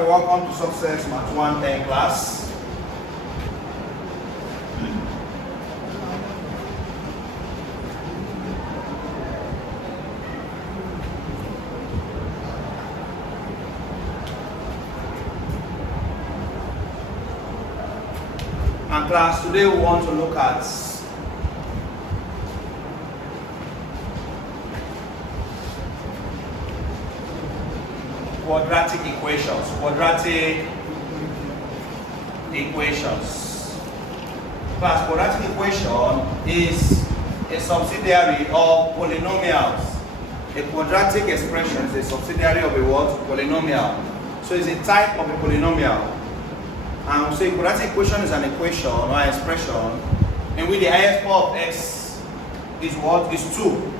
and welcome to Success Math 110 class. And class, today we want to look at quadratic equations. Class, quadratic equation is a subsidiary of polynomials. A quadratic expression is a subsidiary of a what? Polynomial. So it's a type of a polynomial. And so a quadratic equation is an equation or an expression in which the highest power of x is what? Is 2.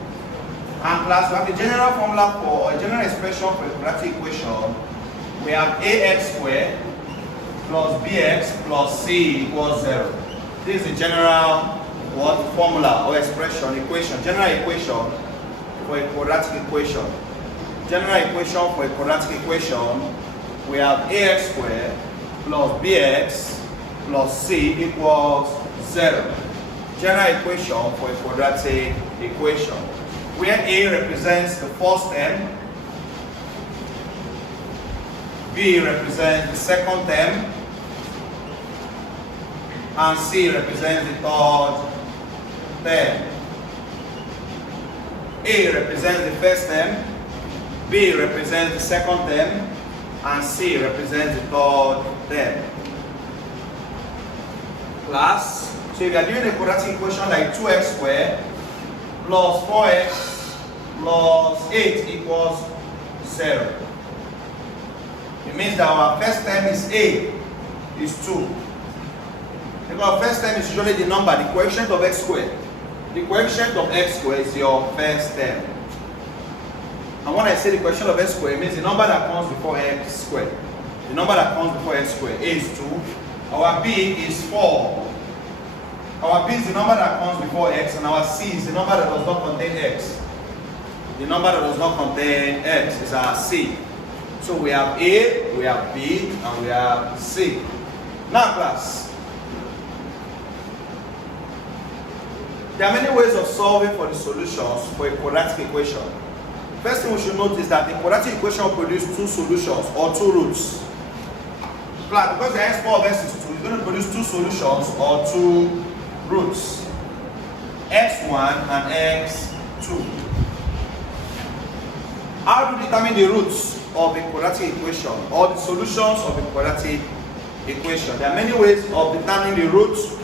And class, we have a general formula for a general expression for a quadratic equation. We have ax squared plus bx plus c equals 0. This is the general what? Formula or expression, equation, general equation for a quadratic equation. General equation for a quadratic equation, we have ax squared plus bx plus c equals 0. General equation for a quadratic equation, where a represents the first term, b represents the second term, and c represents the third term. A represents the first term, b represents the second term, and c represents the third term. Class, so if you are doing a quadratic equation like 2x squared plus 4x plus 8 equals 0. It means that our first term is a, is 2. Because first term is usually the number, the coefficient of x squared. The coefficient of x squared is your first term. And when I say the coefficient of x squared, it means the number that comes before x squared. The number that comes before x squared, a is 2. Our b is 4. Our b is the number that comes before x, and our c is the number that does not contain x. The number that does not contain x is our c. So we have a, we have b, and we have c. Now class, there are many ways of solving for the solutions for a quadratic equation. First thing we should note is that the quadratic equation will produce two solutions or two roots. Class, because the highest power of x is 2, it's going to produce two solutions or two roots, x1 and x2. How do we determine the roots of a quadratic equation or the solutions of a quadratic equation? There are many ways of determining the roots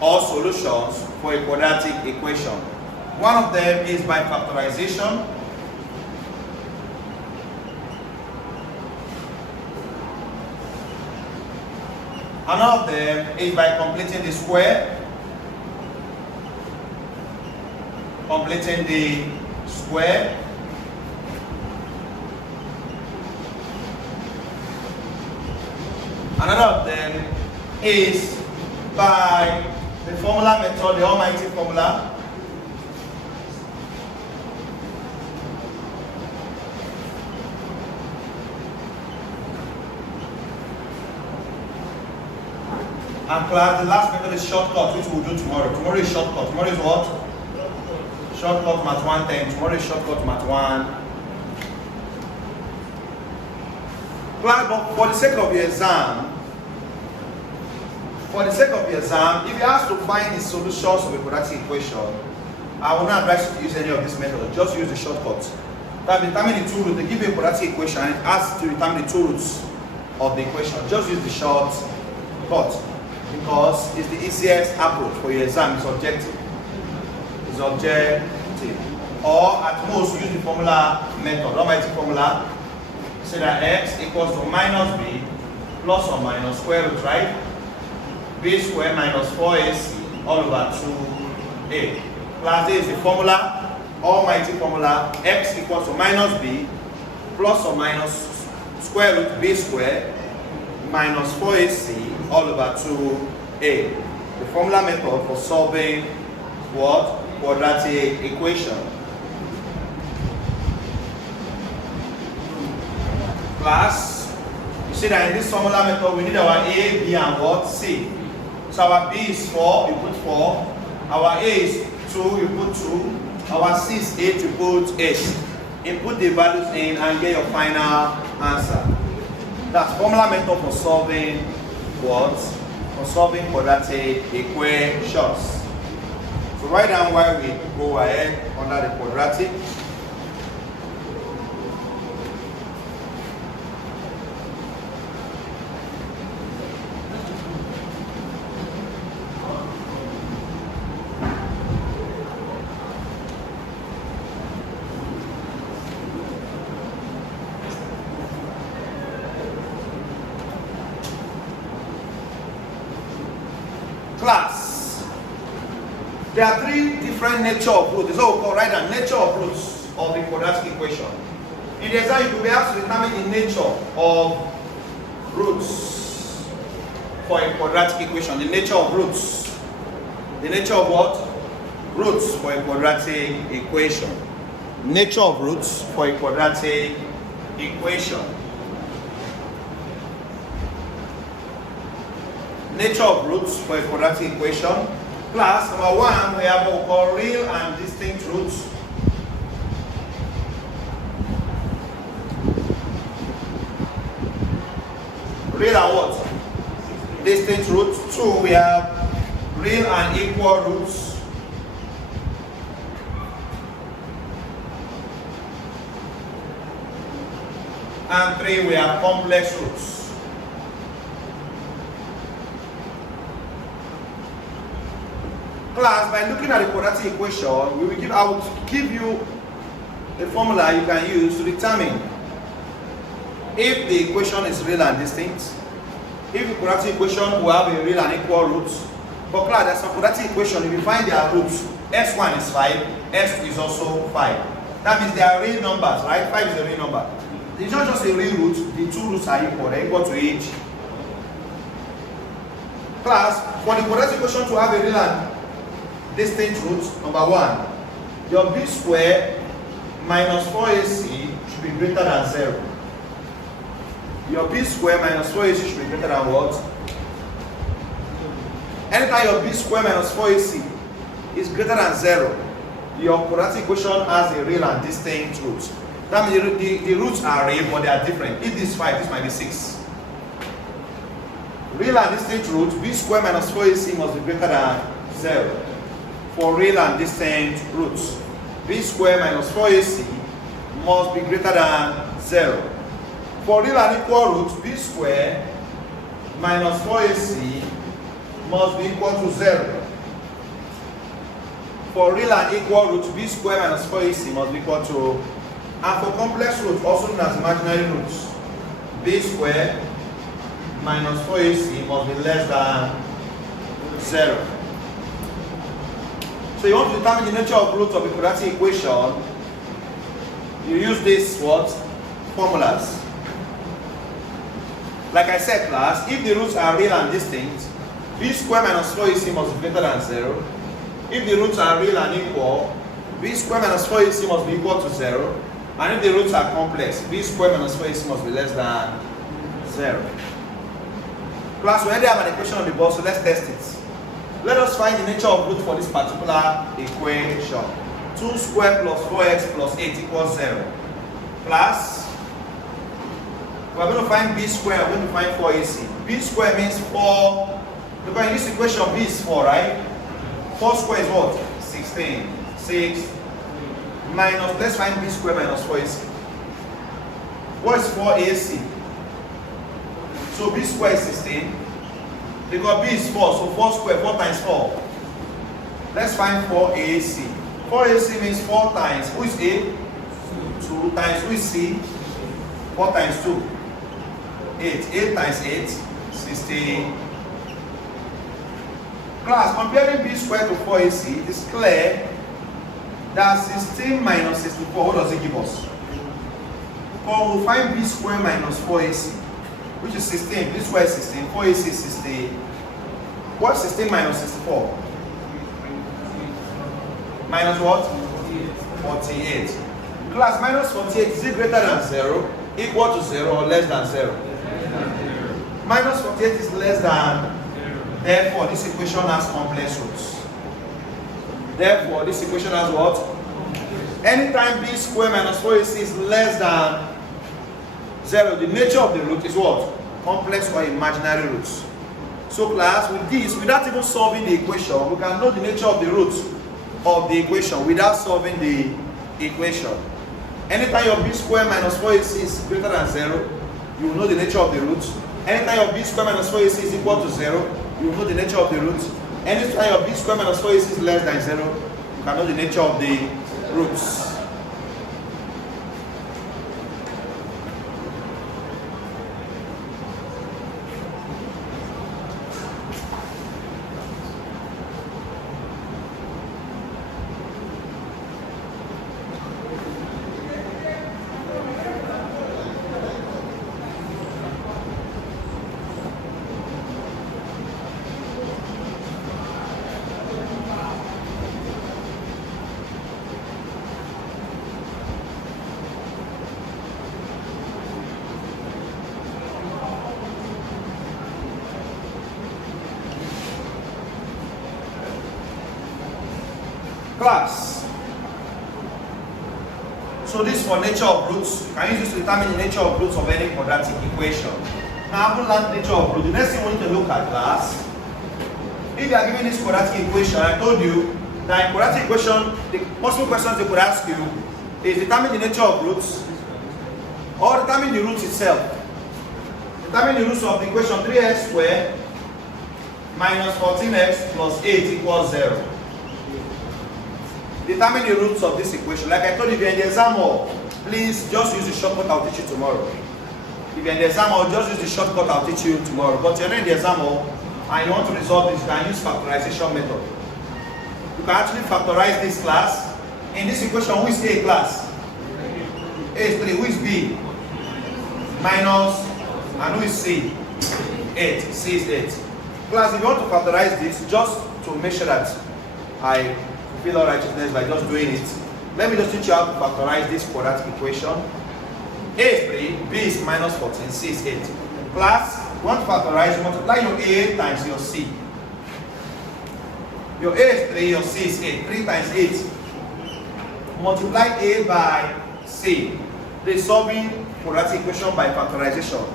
or solutions for a quadratic equation. One of them is by factorization. Another of them is by completing the square. Completing the square. Another of them is by the formula method, the almighty formula. And class, the last method is shortcut, which we'll do tomorrow. Tomorrow is shortcut. Tomorrow is what? Shortcut Math 110. Tomorrow is shortcut Math 1. Class, but for the sake of your exam, if you ask to find the solutions of a quadratic equation, I will not advise you to use any of this method. Just use the shortcut. To determine the two roots, they give you a quadratic equation and ask to determine the two roots of the equation. Just use the shortcut, because it's the easiest approach for your exam. It's objective. It's objective. Or at most use the formula method, almighty formula. Say that x equals to minus b plus or minus square root, right? B squared minus 4ac all over 2a. Plus this is the formula, almighty formula, x equals to minus b plus or minus square root b squared minus 4ac all over 2a. The formula method for solving what? Quadratic equation. Class, See that in this formula method, we need our A, B, and what? C. So our B is 4, you put 4. Our A is 2, you put 2. Our C is 8, you put 8. Input the values in and get your final answer. That's formula method for solving what? For solving quadratic equations. So write down why we go ahead under the quadratic. Class. There are three different nature of roots. This is what we call write down nature of roots of the quadratic equation. In the exam, you could be asked to determine the nature of roots for a quadratic equation. The nature of roots. The nature of what? Roots for a quadratic equation. Nature of roots for a quadratic equation. Nature of roots for a quadratic equation. Class number 1, we have what we call real and distinct roots. Real and what? Distinct roots. 2, we have real and equal roots. And 3, we have complex roots. Class, by looking at the quadratic equation, I will give you a formula you can use to determine if the equation is real and distinct, if the quadratic equation will have a real and equal roots. But class, there's some quadratic equation, if you find their roots, S1 is 5, S2 is also 5. That means they are real numbers, right? 5 is a real number. It's not just a real root, the two roots are equal, they're equal to each. Class, for the quadratic equation to have a real and distinct roots, number 1, your b squared minus 4ac should be greater than 0. Your b squared minus 4ac should be greater than what? Anytime your b squared minus 4ac is greater than 0, your quadratic equation has a real and distinct root. That means the roots are real, but they are different. If this is 5, this might be 6. Real and distinct root, b squared minus 4ac must be greater than 0. For real and distinct roots, b squared minus 4ac must be greater than 0. For real and equal roots, b squared minus 4ac must be equal to 0. For real and equal roots, b squared minus 4ac must be equal to, and for complex roots, also known as imaginary roots, b squared minus 4ac must be less than 0. So you want to determine the nature of roots of a quadratic equation, you use these what? Formulas. Like I said, class, if the roots are real and distinct, b squared minus 4ac must be greater than 0. If the roots are real and equal, b squared minus 4ac must be equal to 0. And if the roots are complex, b squared minus 4ac must be less than 0. Class, we already have an equation on the board, so let's test it. Let us find the nature of root for this particular equation. 2 squared plus 4x plus 8 equals 0. Plus, we are going to find b squared, we are going to find 4ac. b squared means 4, because in this equation b is 4, right? 4 squared is what? 16. 6 minus, let's find b squared minus 4ac. What is 4ac? So b squared is 16. Because b is 4, so 4 squared, 4 times 4. Let's find 4ac. 4ac means 4 times, who is a? 2 times, who is c? 4 times 2. 8. 8 times 8, 16. Class, comparing b squared to 4ac, it is clear that 16 minus 64, what does it give us? Or we'll find b squared minus 4ac, which is 16. This square is 16, 4ac is 16. What's 16 minus 64? Minus what? 48. Class, minus 48, is it greater than 0, equal to 0, or less than 0? Minus 48 is less than, therefore this equation has complex roots. Therefore this equation has what? Anytime b squared minus 4ac is less than 0, the nature of the root is what? Complex or imaginary roots. So class, with this, without even solving the equation, we can know the nature of the roots of the equation without solving the equation. Anytime your b squared minus 4ac is greater than 0, you will know the nature of the roots. Anytime your b squared minus 4ac is equal to 0, you will know the nature of the roots. Anytime your b squared minus 4ac is less than 0, you can know the nature of the roots. Class. So this is for nature of roots. You can use this to determine the nature of roots of any quadratic equation. Now I haven't learned nature of roots. The next thing we need to look at, class, if you are given this quadratic equation, I told you that in quadratic equation, the possible questions they could ask you is determine the nature of roots or determine the roots itself. Determine the roots of the equation 3x squared minus 14x plus 8 equals 0. Determine the roots of this equation. Like I told you, if you're in the exam hall, please just use the shortcut I'll teach you tomorrow. If you're in the exam hall, just use the shortcut I'll teach you tomorrow. But you're not in the exam hall and you want to resolve this, you can use factorization method. You can actually factorize this class. In this equation, who is A class? A is 3, who is B? Minus, and who is C? 8, C is 8. Class, if you want to factorize this, just to make sure that I feel all righteousness by just doing it. Let me just teach you how to factorize this quadratic equation. A is 3, B is minus 14, C is 8. Class, you want to factorize, you multiply your A times your C. Your A is 3, your C is 8. 3 times 8. Multiply A by C. The solving quadratic equation by factorization.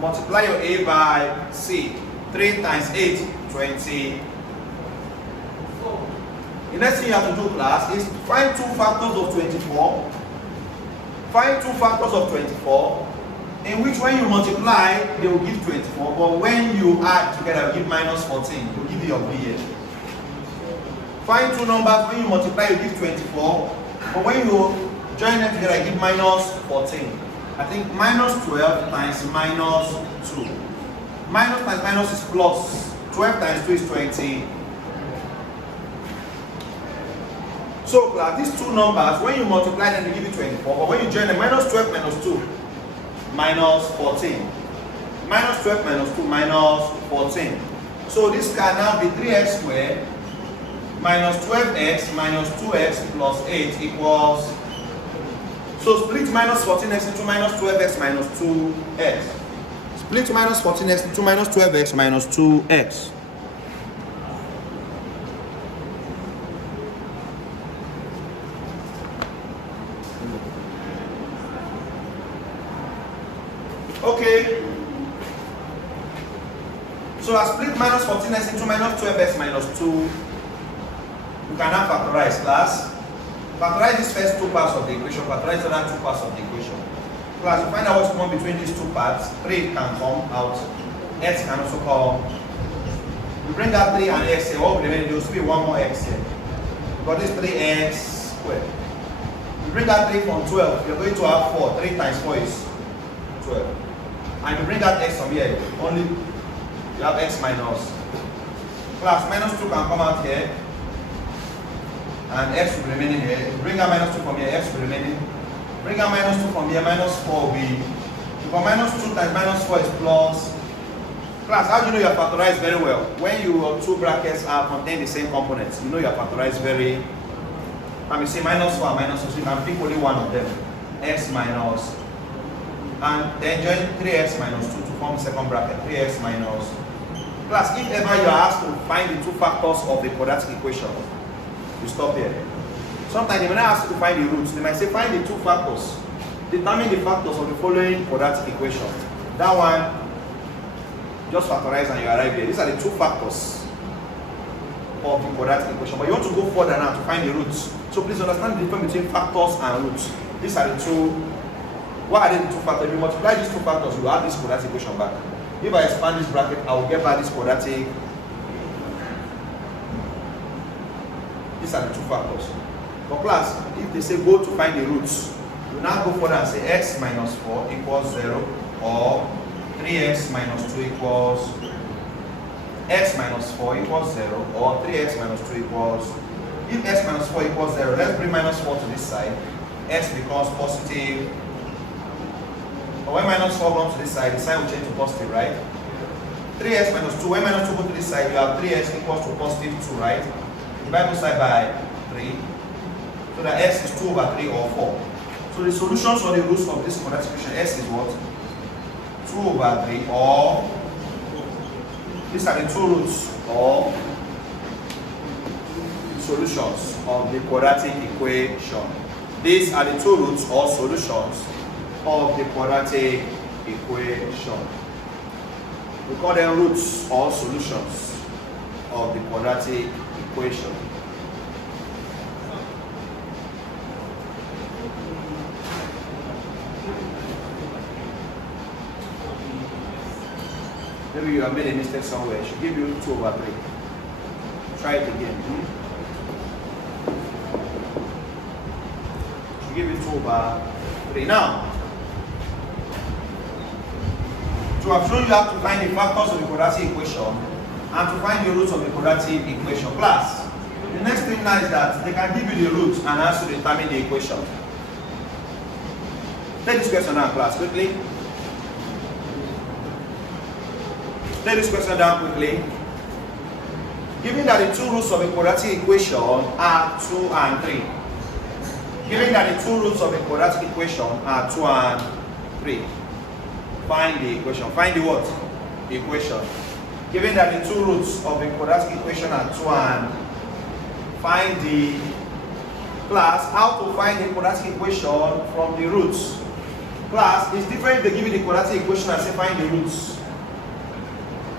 Multiply your A by C. 3 times 8, 20. The next thing you have to do, class, is find two factors of 24. Find two factors of 24, in which when you multiply, they will give 24, but when you add together, they will give minus 14. They will give you your B here. Find two numbers, when you multiply, you give 24, but when you join them together, you give minus 14. I think minus 12 times minus 2. Minus times minus is plus. 12 times 2 is 20. So class, these two numbers, when you multiply them, they give you 24. But when you join them, minus 12 minus 2, minus 14. Minus 12 minus 2, minus 14. So this can now be 3x squared minus 12x minus 2x plus 8 equals. So split minus 14x into minus 12x minus 2x. Split minus 14x into minus 12x minus 2x. Okay. So I split minus 14x into minus 12x minus 2. You can now factorize, class. Factorize these first two parts of the equation. Factorize the other two parts of the equation. Class, you find out what's common between these two parts. 3 can come out. X can also come. You bring out 3 and x here. What will remain? There will still be one more x here. Because this 3x squared. You bring out 3 from 12. You're going to have 4. 3 times 4 is 12. And you bring out x from here, only you have x minus. Class, minus 2 can come out here, and x will remain in here. You bring out minus 2 from here, x will remain in. Bring out minus 2 from here, minus 4 will be. Because minus 2 times minus 4 is plus. Class, how do you know you have factorized very well? When your two brackets are contain the same components, you know you have factorized very. I mean, say minus 4 and minus 2, so you can pick only one of them. X minus. And then join 3x minus 2 to form second bracket, 3x minus. Class, if ever you are asked to find the two factors of the quadratic equation, you stop here. Sometimes they may not ask you to find the roots. They might say find the two factors. Determine the factors of the following quadratic equation. That one, just factorize and you arrive here. These are the two factors of the quadratic equation. But you want to go further now to find the roots. So please understand the difference between factors and roots. These are the two. What are they the two factors? If you multiply these two factors, you add this quadratic equation back. If I expand this bracket, I will get back this quadratic. These are the two factors. For class, if they say go to find the roots, you now go further and say x minus 4 equals 0 or 3x minus 2 equals x minus 4 equals 0 or 3x minus 2 equals. If x minus 4 equals 0, let's bring minus 4 to this side. X becomes positive. But when minus 4 comes to this side, the sign will change to positive, right? 3x minus 2. When minus 2 goes to this side, you have 3x equals to positive 2, right? Divide both sides by 3. So that x is 2 over 3 or 4. So the solutions for the roots of this quadratic equation, x is what? 2 over 3 or these are the two roots or solutions of the quadratic equation. These are the two roots or solutions of the quadratic equation. We call them roots or solutions of the quadratic equation. Maybe you have made a mistake somewhere. It should give you 2 over 3. Try it again. It should give you 2 over 3. Now, so I've shown you how to find the factors of the quadratic equation and to find the roots of the quadratic equation. Class, the next thing now is that they can give you the roots and ask you to determine the equation. Take this question down, class, quickly. Take this question down quickly. Given that the two roots of a quadratic equation are 2 and 3. Given that the two roots of a quadratic equation are 2 and 3. Find the equation. Find the what? The equation. Given that the two roots of a quadratic equation are 2 and find the class, how to find the quadratic equation from the roots. Class, it's different if they give you the quadratic equation and say find the roots.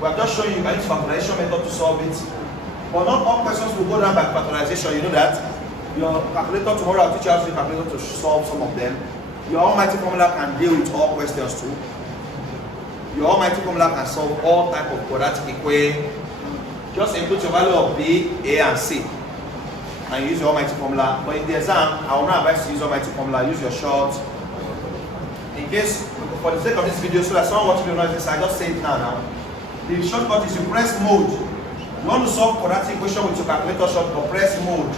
We have just shown you can use factorization method to solve it. But not all questions will go down by factorization, you know that. Your calculator tomorrow, I'll teach you how to use calculator to solve some of them. Your almighty formula can deal with all questions too. Your almighty formula can solve all type of quadratic equation. Just input your value of B, A, and C. And use your almighty formula. But in the exam, I will not advise you to use almighty formula, use your short. In case, for the sake of this video, so that someone watching the noise, I just say it now. The shortcut is you press mode. You want to solve quadratic equation with your calculator shortcut, press mode.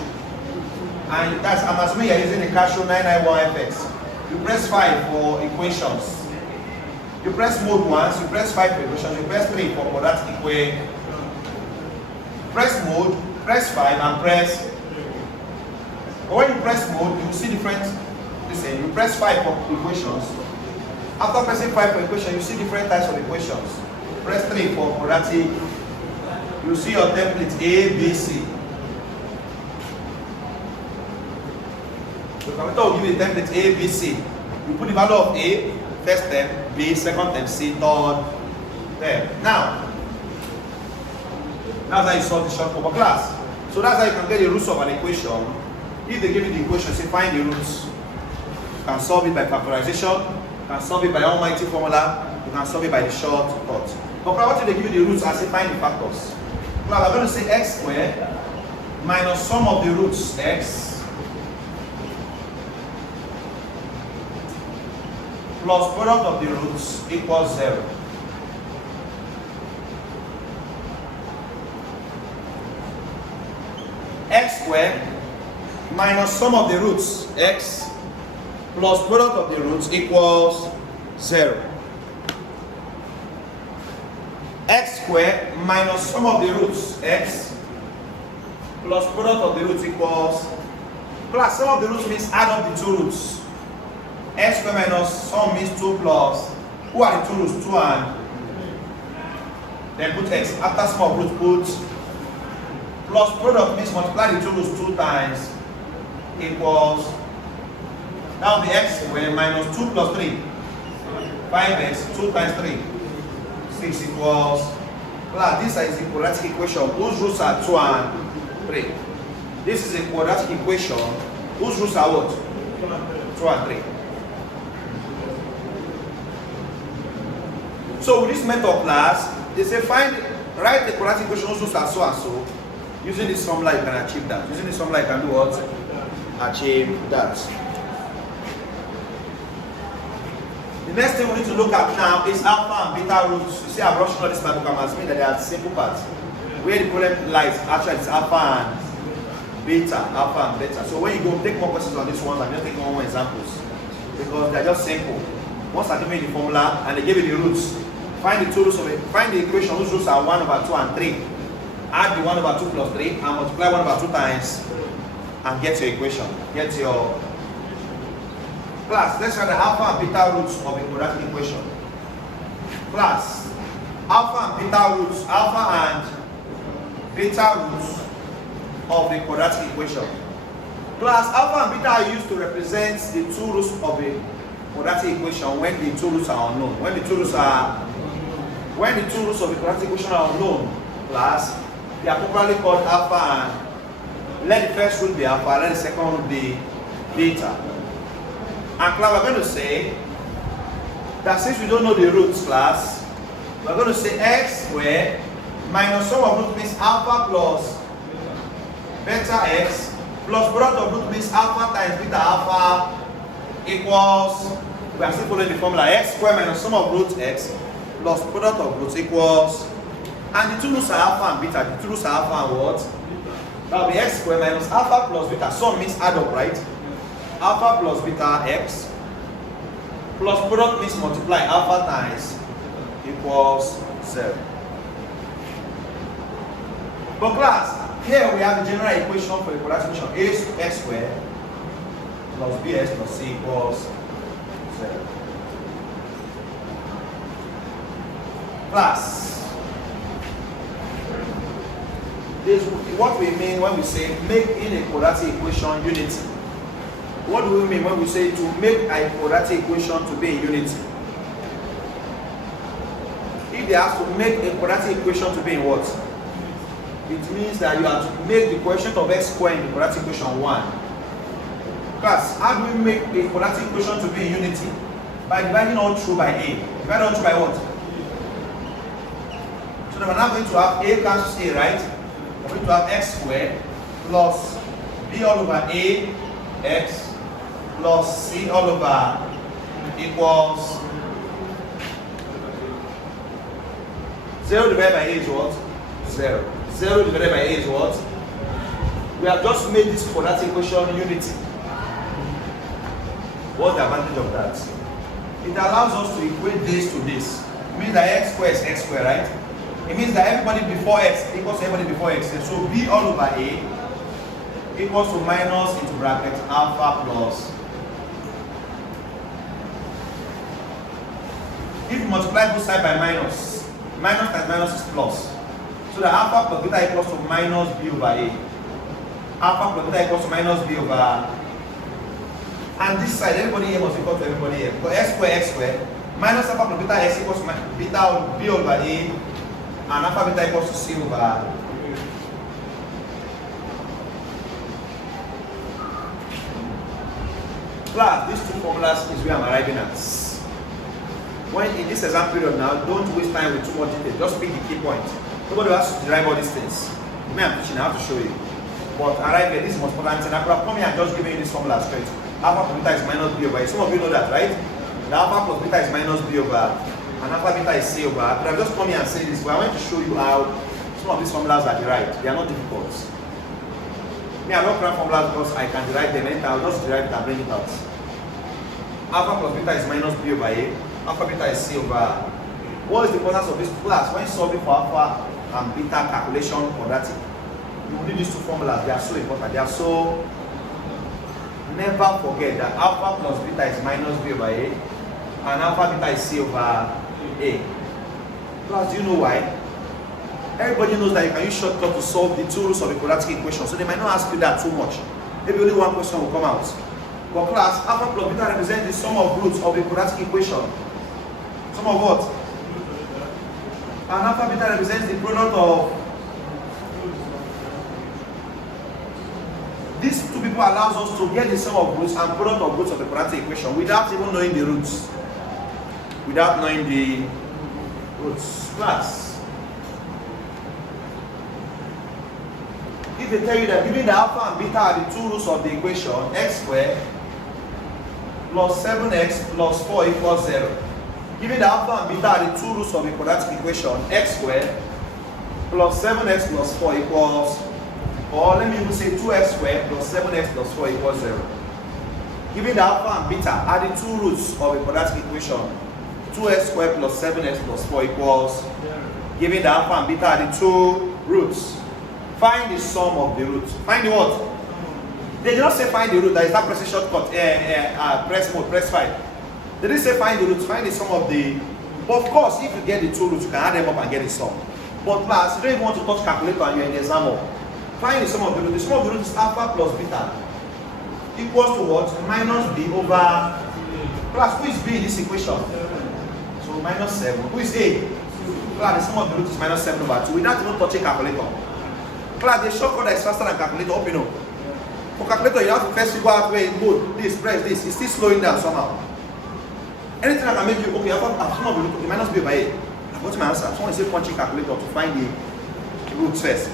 And that's, I'm assuming you're using the Casio 991FX. You press 5 for equations. You press mode once, you press 5 for equations, you press 3 for quadratic equation. Press mode, press 5 and press. But when you press mode, you see different. Listen, you press 5 for equations. After pressing 5 for equation, you see different types of equations. Press 3 for quadratic. You see your template A, B, C. The calculator will give you the template A, B, C. You put the value of A, first term, B, second term, C, third term. Now, that's how you solve the shortcut for class. So that's how you can get the roots of an equation. If they give you the equation, say find the roots. You can solve it by factorization. You can solve it by almighty formula. You can solve it by the shortcut. But what if they give you the roots and say find the factors? Now we're going to say x squared minus sum of the roots x plus product of the roots equals 0. X squared minus sum of the roots x plus product of the roots equals 0. X squared minus sum of the roots x plus product of the roots equals, plus sum of the roots means add up the two roots. X squared minus sum means 2 plus, who are the two roots? 2 and Then put x. After small root, put plus product means multiply the two roots 2 times equals, now the x squared minus 2 plus 3. 5x, 2 times 3. 6 equals, class, this is a quadratic equation whose roots are 2 and 3. This is a quadratic equation whose roots are what? 2 and 3. So with this method, class, they say write the quadratic equation whose roots are so and so. Using this formula, you can achieve that. Using this formula, you can do what? Achieve that. The next thing we need to look at now is alpha and beta roots. You see, I've rushed all this part because it means that they are simple parts. Where the problem lies actually is alpha and beta. Alpha and beta. So when you go take more questions on this one, I'm just taking more examples because they're just simple. Once I give you the formula and they give you the roots, find the two roots of it. Find the equation whose roots are 1 over 2 and 3. Add the 1 over 2 plus 3 and multiply 1 over 2 times and get your equation. Get your class. Let's write the alpha and beta roots of a quadratic equation. Class, alpha and beta roots of a quadratic equation. Class, alpha and beta are used to represent the two roots of a quadratic equation when the two roots are unknown. When the two roots of a quadratic equation are unknown, class, they are popularly called alpha and let the first root be alpha, let the second root be beta. And class, we're going to say that since we don't know the roots, class, we're going to say x squared minus sum of root means alpha plus beta x plus product of root means alpha times beta alpha equals, we are still following the formula, x squared minus sum of root x plus product of roots equals, and the two roots are alpha and beta. The two roots are alpha and what? That will be x squared minus alpha plus beta. Sum means add up, right? Alpha plus beta x plus product means multiply alpha times equals 0. But class, here we have the general equation for the quadratic equation. A x squared plus bx plus c equals 0. Class, this is what we mean when we say make in a quadratic equation unity. What do we mean when we say to make a quadratic equation to be in unity? If they ask to make a quadratic equation to be in what? It means that you have to make the quotient of x squared in the quadratic equation 1. Class, how do we make a quadratic equation to be in unity? By dividing all through by a. Divide all through by what? So then we're now going to have a cancels a, right? We're going to have x squared plus b all over a x plus c all over equals 0 divided by a is what? 0. 0 divided by a is what? We have just made this quadratic equation unity. What's the advantage of that? It allows us to equate this to this. It means that x squared is x squared, right? It means that everybody before x equals to everybody before x. So b all over a equals to minus into bracket alpha plus. If you multiply both sides by minus, minus times minus is plus. So the alpha plus beta equals to minus b over a. Alpha plus beta equals to minus b over. And this side, everybody here must equal to everybody here. Because x squared, minus alpha plus beta x equals to beta b over a, and alpha beta equals to c over. Class, these two formulas is where I'm arriving at. When in this exam period now, don't waste time with too much detail. Just pick the key point. Nobody has to derive all these things. Me, I'm teaching, I have to show you. But arrive here, this is most important thing. I could have come here and just given you this formula straight. Alpha plus beta is minus b over a. Some of you know that, right? The alpha plus beta is minus b over, and alpha beta is c over. I could have just come here and say this, but I want to show you how some of these formulas are derived. They are not difficult. Me, I'm not crying formulas because I can derive them anytime. I'll just derive it and bring it out. Alpha plus beta is minus b over a. Alpha beta is c over. What is the importance of this class? When solving for alpha and beta calculation quadratic, you will need these two formulas. They are so important. They are so. Never forget that alpha plus beta is minus b over a, and alpha beta is c over a. Plus, do you know why? Everybody knows that you can use shortcut to solve the two roots of a quadratic equation, so they might not ask you that too much. Maybe only one question will come out. But class, alpha plus beta represents the sum of roots of a quadratic equation. Sum of what? And alpha beta represents the product of. These two people allows us to get the sum of roots and product of roots of a quadratic equation without even knowing the roots. Without knowing the roots. Class. If they tell you that given the alpha and beta are the two roots of the equation, x squared plus 7x plus 4 equals 0. Given the alpha and beta are the two roots of the quadratic equation, x squared plus 7x plus 4 equals, or let me even say 2x squared plus 7x plus 4 equals 0. Given the alpha and beta are the two roots of a quadratic equation, 2x squared plus 7x plus 4 equals 0. Given the alpha and beta are the two roots, find the sum of the roots. Find the what? They did not say find the root. That is not press shortcut. Press mode. Press 5. They didn't say find the roots. Find the sum of the. But of course, if you get the two roots, you can add them up and get the sum. But class, you don't even want to touch calculator and you're in the exam hall. Find the sum of the root. The sum of the root is alpha plus beta equals to what? Minus b over. Class, who is b in this equation? So minus 7. Who is a? Class, the sum of the root is minus 7 over 2 without even touching calculator. Class, the shortcut that is faster than calculator, up you know. For calculator, you have to first figure out where it goes. This, press this. It's still slowing down somehow. Anything that can make you, okay, I've sum of the root, okay, minus b over a. I've got my answer. Someone is punching calculator to find the roots first.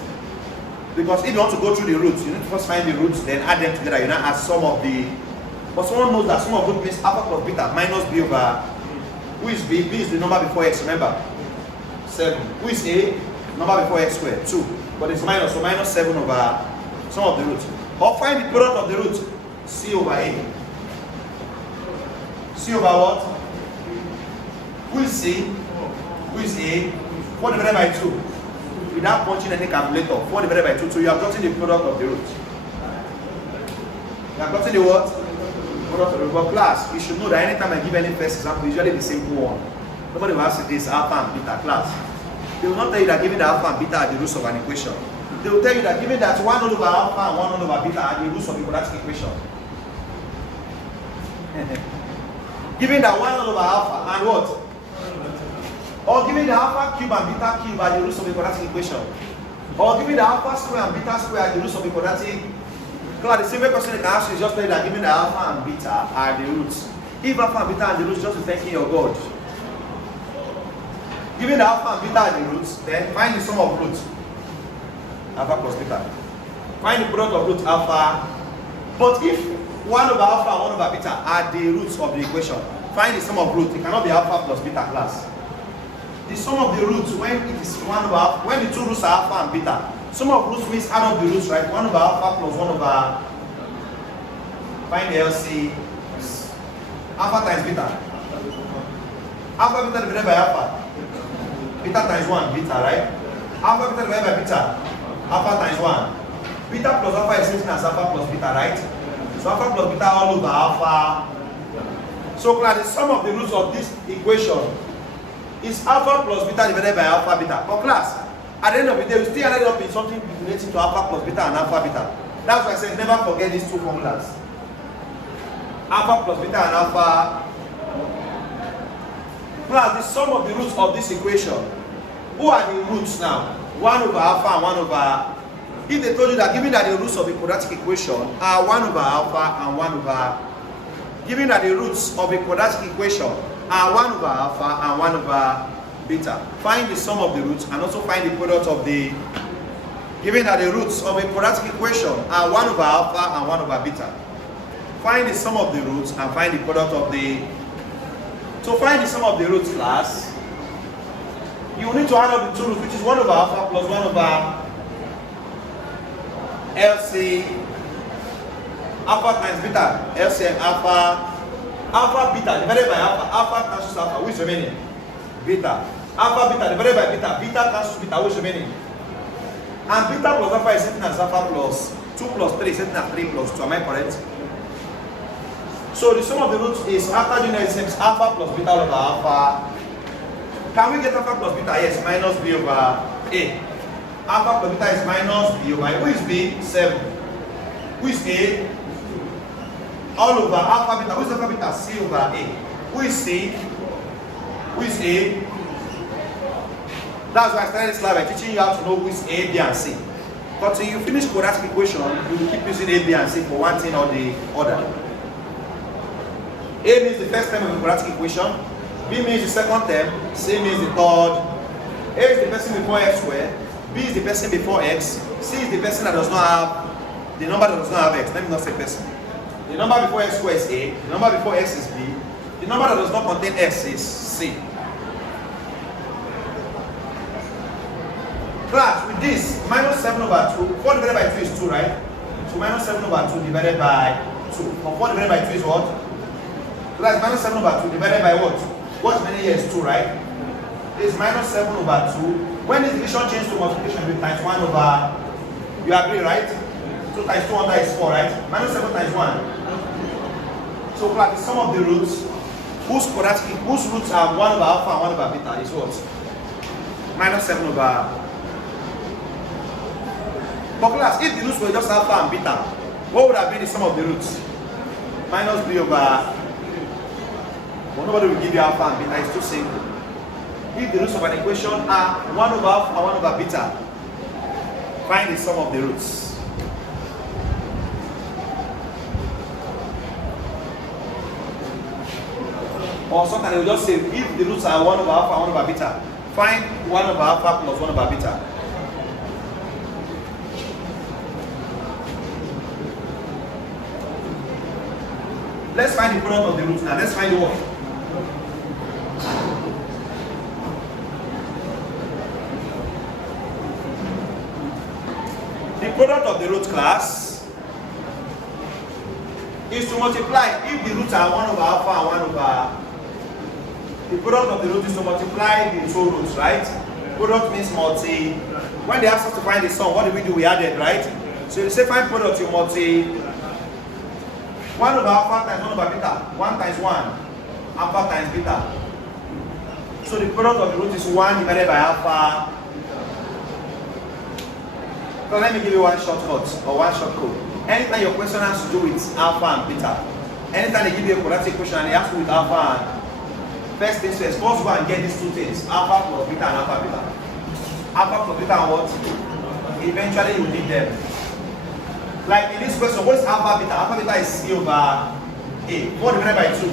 Because if you want to go through the roots, you need to first find the roots, then add them together. You now add sum of the. But someone knows that sum of root means alpha plus beta minus b over. Who is b? B is the number before x, remember? 7. Who is a? Number before x squared, 2. But it's minus, so minus 7 over sum of the root. Or find the product of the root, c over a. C over what? Who is c? Who is a? 4 divided by 2. Without punching any calculator, 4 divided by 2. So you have gotten the product of the root. You have gotten the what? Product of the root. But class, you should know that anytime I give any first example, usually the simple one. Nobody will ask this alpha and beta. Class. They will not tell you that given the alpha and beta are the roots of an equation. They will tell you that given that 1 over alpha and 1 over beta are the roots of the quadratic equation. Given that 1 over alpha and what? Or given the alpha cube and beta cube are the roots of the quadratic equation. Or given the alpha square and beta square are the roots of the quadratic. Because the simple question they can ask you is just tell you that given the alpha and beta are the roots. If alpha and beta are the roots, just be thanking your God. Given the alpha and beta are the roots, then find the sum of roots. Alpha plus beta. Find the product of root alpha. But if 1 over alpha and 1 over beta are the roots of the equation, find the sum of root. It cannot be alpha plus beta, class. The sum of the roots when it is 1 over alpha, when the two roots are alpha and beta. Sum of roots means add up the roots, right? 1 over alpha plus 1 over. Find the LC. Alpha times beta. Alpha beta divided by alpha. Beta times 1, beta, right? Alpha beta divided by beta. Alpha times 1. Beta plus alpha is same as alpha plus beta, right? So alpha plus beta all over alpha. So class, the sum of the roots of this equation is alpha plus beta divided by alpha beta. For class, at the end of the day, we still ended up in something relating to alpha plus beta and alpha beta. That's why I said never forget these two formulas. Alpha plus beta and alpha. Class, the sum of the roots of this equation. Who are the roots now? 1 over alpha and 1 over. If they told you that given that the roots of a quadratic equation are 1 over alpha and 1 over. Given that the roots of a quadratic equation are 1 over alpha and 1 over beta. Find the sum of the roots and also find the product of the. Given that the roots of a quadratic equation are 1 over alpha and 1 over beta. Find the sum of the roots and find the product of the. To find the sum of the roots, class, you need to add up the two roots, which is 1 over alpha plus 1 over LC alpha times beta. LCM alpha beta divided by alpha cancels alpha, which is remaining? Beta. Alpha beta divided by beta cancels beta, which is remaining? And beta plus alpha is sitting as alpha plus 2 plus 3 is sitting as 3 plus 2, am I correct? So the sum of the roots is after doing the same alpha plus beta over alpha. Can we get alpha plus beta? Yes, minus b over a. Alpha plus beta is minus B over A. Who is B? 7. Who is A? All over alpha beta. Who is alpha beta? C over A. Who is C? Who is A? That's why I started this slide by teaching you how to know who is A, B, and C. But till you finish quadratic equation, you will keep using A, B, and C for one thing or the other. A means the first term of the quadratic equation, B means the second term, C means the third. A is the person before x squared, B is the person before x, C is the person that does not have, the number that does not have x. Let me not say person. The number before x squared is A, the number before x is B, the number that does not contain x is C. Class, with this, minus 7 over 2, 4 divided by 2 is 2, right? So minus 7 over 2 divided by 2. Or 4 divided by 2 is what? Class, minus 7 over 2 divided by what? What's many here is 2, right? It's minus 7 over 2. When this division changes to multiplication with times 1 over, you agree, right? 2 times 2 under is 4, right? Minus 7 times 1. So class, the sum of the roots, whose roots are 1 over alpha and 1 over beta is what? Minus 7 over. But class, if the roots were just alpha and beta, what would have been the sum of the roots? Minus b over. Well, nobody will give you alpha and beta, it's too simple. If the roots of an equation are 1 over alpha and 1 over beta, find the sum of the roots. Or sometimes they will just say, if the roots are 1 over alpha and 1 over beta, find 1 over alpha plus 1 over beta. Let's find the product of the roots now. Let's find the what? The product of the root, class, is to multiply. If the roots are 1 over alpha and 1 over, the product of the root is to multiply the two roots, right? Product means multi. When they ask us to find the sum, what do? We added, right? So you say find product, you multi 1 over alpha times 1 over beta. 1 times 1. Alpha times beta. So the product of the root is 1 divided by alpha. So let me give you one shortcut or one short code. Anytime your question has to do with alpha and beta, anytime they give you a quadratic equation and they ask you with alpha and, first things first, first go and get these two things, alpha plus beta and alpha beta. Alpha plus beta and what? Eventually you need them. Like in this question, what is alpha beta? Alpha beta is C over A. 4 divided by 2.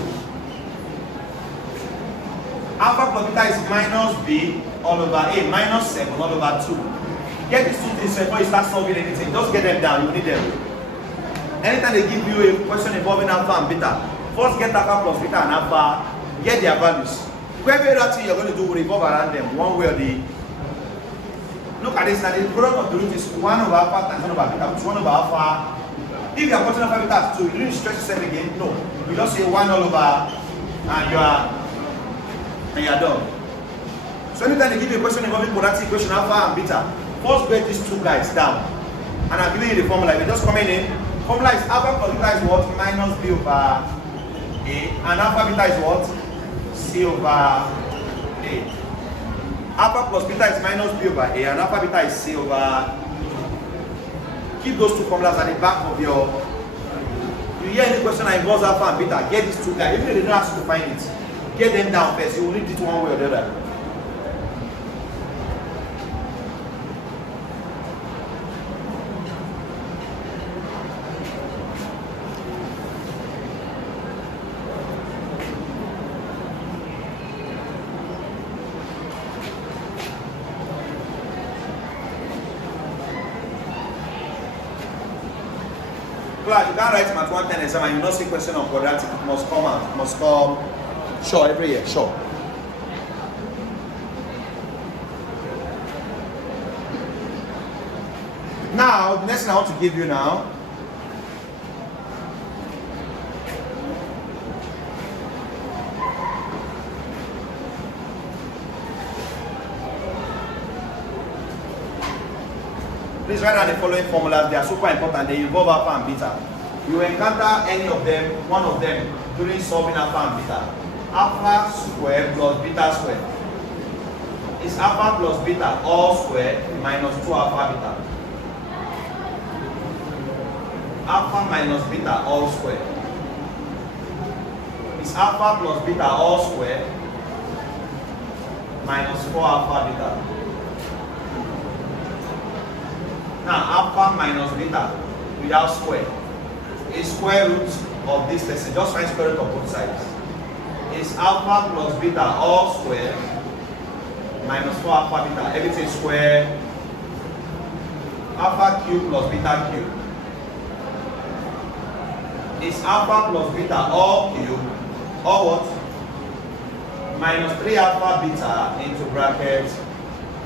Alpha plus beta is minus B all over A, minus 7 all over 2. Get these two things before you start solving anything. Just get them down, you need them. Anytime they give you a question involving alpha and beta, first get alpha plus beta and alpha, get their values. Whatever other thing you're going to do will revolve around them, one way or the. Look at this now, the product of the root is 1 over alpha times 1 over beta, which is 1 over alpha. If you are putting alpha beta as 2, you don't need to stretch yourself again. No. You just say 1 all over and you are done. So anytime they give you a question involving quadratic equation alpha and beta, first get these two guys down. And I'm giving you the formula. We're just coming in. Formula is alpha plus beta is what? Minus B over A. And alpha beta is what? C over A. Alpha plus beta is minus B over A, and alpha beta is C over. Keep those two formulas at the back of your. You hear any question that involves alpha and beta, get these two guys. Even if they don't ask you to find it, get them down first. You will need it one way or the other. You can't write math 110 exam and you not see question on quadratic. It must come out. It must come. Sure, every year. Sure. Now, the next thing I want to give you now. Please write down the following formulas. They are super important. They involve alpha and beta. You encounter any of them, one of them, during solving alpha and beta. Alpha squared plus beta squared. is alpha plus beta all square minus 2 alpha beta. Alpha minus beta all square is alpha plus beta all square minus 4 alpha beta. Now alpha minus beta without square is square root of this person. Just find square root of both sides. Is alpha plus beta all square minus 4 alpha beta. Everything square. Alpha cube plus beta cube is alpha plus beta all cube or what? Minus 3 alpha beta into bracket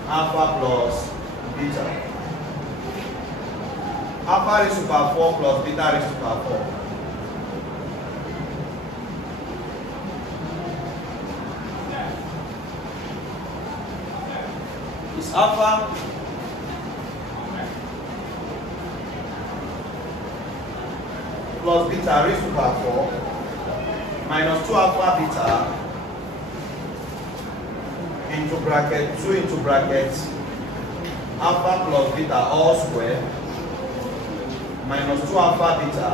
alpha plus beta. Alpha raised to power 4 plus beta raised to power 4. Is alpha plus beta raised to power 4 minus 2 alpha beta into bracket 2 into bracket alpha plus beta all square minus 2 alpha beta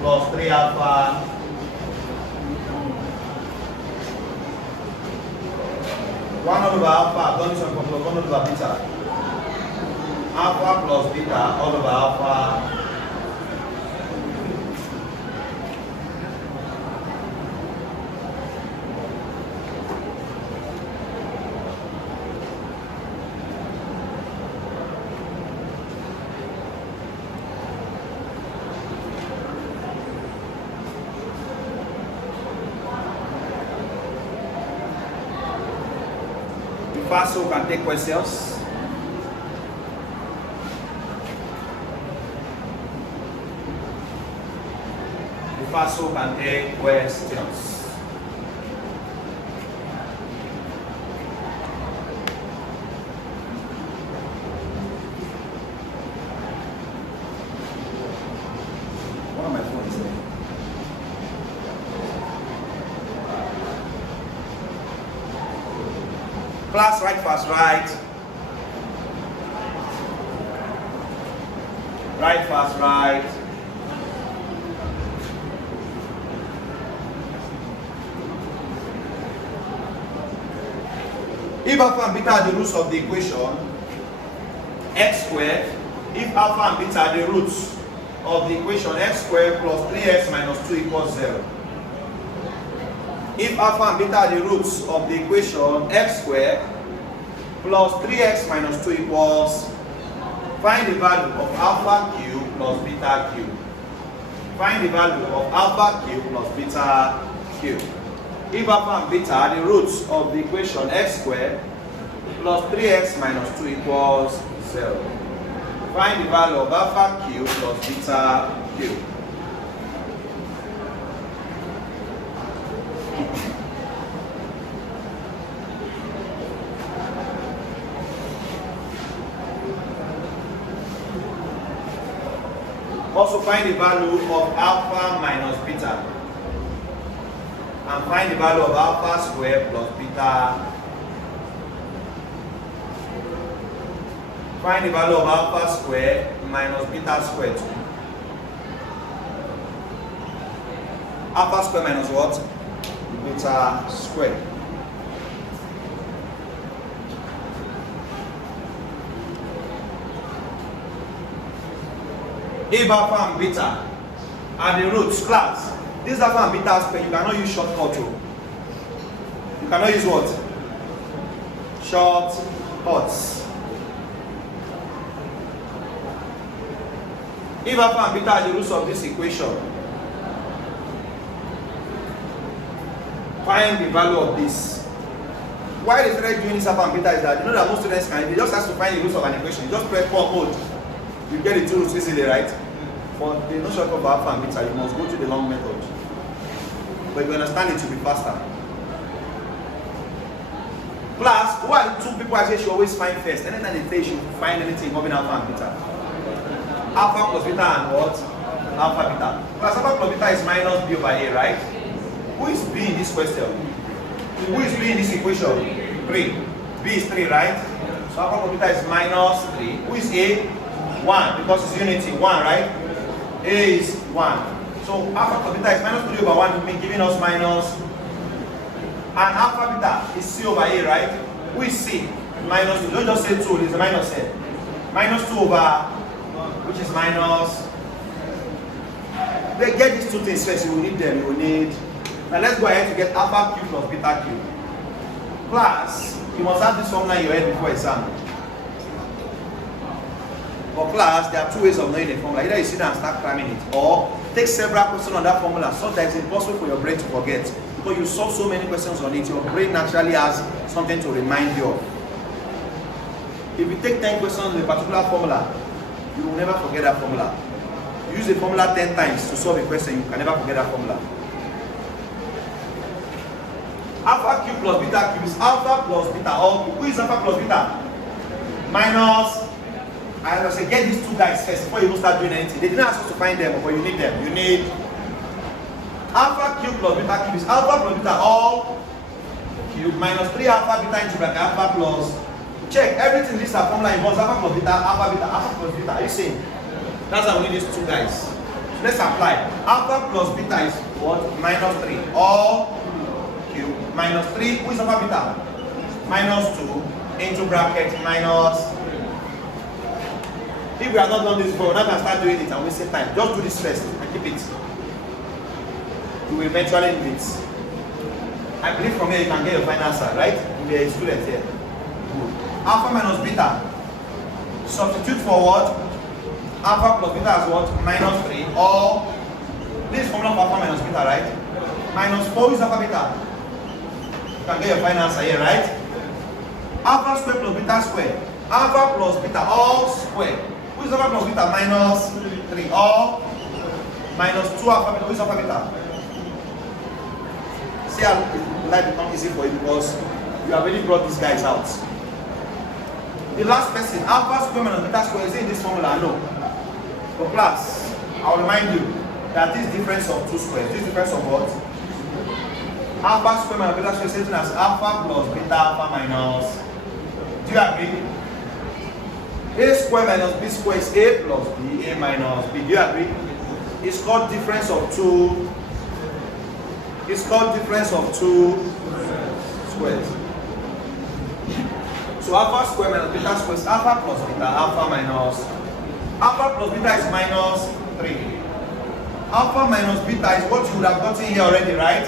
plus 3 alpha one over alpha, I've done this one plus 1 over beta. Alpha plus beta all over alpha fast so we can take questions. Fast so we can take questions. What are my phones saying? Class, right fast, right. Right fast, right. If alpha and beta are the roots of the equation x squared, if alpha and beta are the roots of the equation x squared plus 3x minus 2 equals 0. If alpha and beta are the roots of the equation x squared plus 3x minus 2 equals, find the value of alpha cube plus beta cube. Find the value of alpha cube plus beta cube. If alpha and beta are the roots of the equation x squared plus 3x minus 2 equals 0. Find the value of alpha cube plus beta cube. Also find the value of alpha minus beta. And find the value of alpha squared plus beta. Find the value of alpha squared minus beta squared. Alpha squared minus what? Beta squared. If alpha and beta are the roots, class, this alpha and beta aspect, you cannot use shortcut. You cannot use what? Shortcuts. If alpha and beta are the roots of this equation, find the value of this. Why they started doing this alpha and beta is that you know that most students can, they just have to find the roots of an equation. You just press form mode. You get the two roots easily, right? For the no shortcut for alpha and beta, you must go through the long method. But if you understand it, will be faster. Plus, who are the two people I say should always find first? Anytime they say you should find anything involving alpha and beta. Alpha plus beta and what? Alpha beta. Plus alpha plus beta is minus b over a, right? Who is b in this question? Who is b in this equation? 3. B is 3, right? So alpha plus beta is minus 3. Who is a? 1, because it's unity. 1, right? A is 1. So alpha plus beta is minus 3 over 1, giving us minus. And alpha beta is c over a, right? Who is c? Minus 2. Don't just say 2, it's a minus here. Minus 2 over, which is minus. They get these two things first. You will need them. You will need. Now let's go ahead to get alpha cube plus beta cube. Class, you must have this formula in your head before exam. For class, there are two ways of knowing the formula. Either you sit down and start cramming it, or take several questions on that formula so that it's impossible for your brain to forget. Because you solve so many questions on it, your brain naturally has something to remind you of. If you take 10 questions on a particular formula, you will never forget that formula. Use the formula 10 times to solve a question, you can never forget that formula. Alpha cube plus beta cube is alpha plus beta all cube. Who is alpha plus beta? Minus. I say get these two guys first before you even start doing anything. They didn't ask us to find them, but you need them. You need alpha cube plus beta cube is alpha plus beta all cube minus 3 alpha beta into bracket alpha plus. Check everything. This formula involves alpha plus beta, alpha plus beta. Are you seeing? That's why we need these two guys. Let's apply. Alpha plus beta is what? Minus 3 all cube minus 3. Who is alpha beta? Minus 2 into bracket minus. If we have not done this before, we're not going to start doing it and wasting time. Just do this first and keep it. You will eventually need it. I believe from here you can get your final answer, right? You'll be a student here. Good. Alpha minus beta. Substitute for what? Alpha plus beta is what? Minus 3. Or this formula for alpha minus beta, right? Minus 4 is alpha beta. You can get your final answer here, right? Alpha square plus beta square. Alpha plus beta all square. Who is alpha plus beta? Minus 3. Or minus 2 alpha beta. Who is alpha beta? See how life becomes easy for you because you have already brought these guys out. The last person, alpha square minus beta square, is in this formula? No. For class, I'll remind you that this difference of two squares, this difference of what? Alpha square minus beta square is written as alpha plus beta alpha minus. Do you agree? A square minus b square is a plus b, a minus b. Do you agree? It's called difference of two. It's called difference of two squares. So alpha square minus beta square is alpha plus beta, alpha minus. Alpha plus beta is minus 3. Alpha minus beta is what you would have gotten here already, right?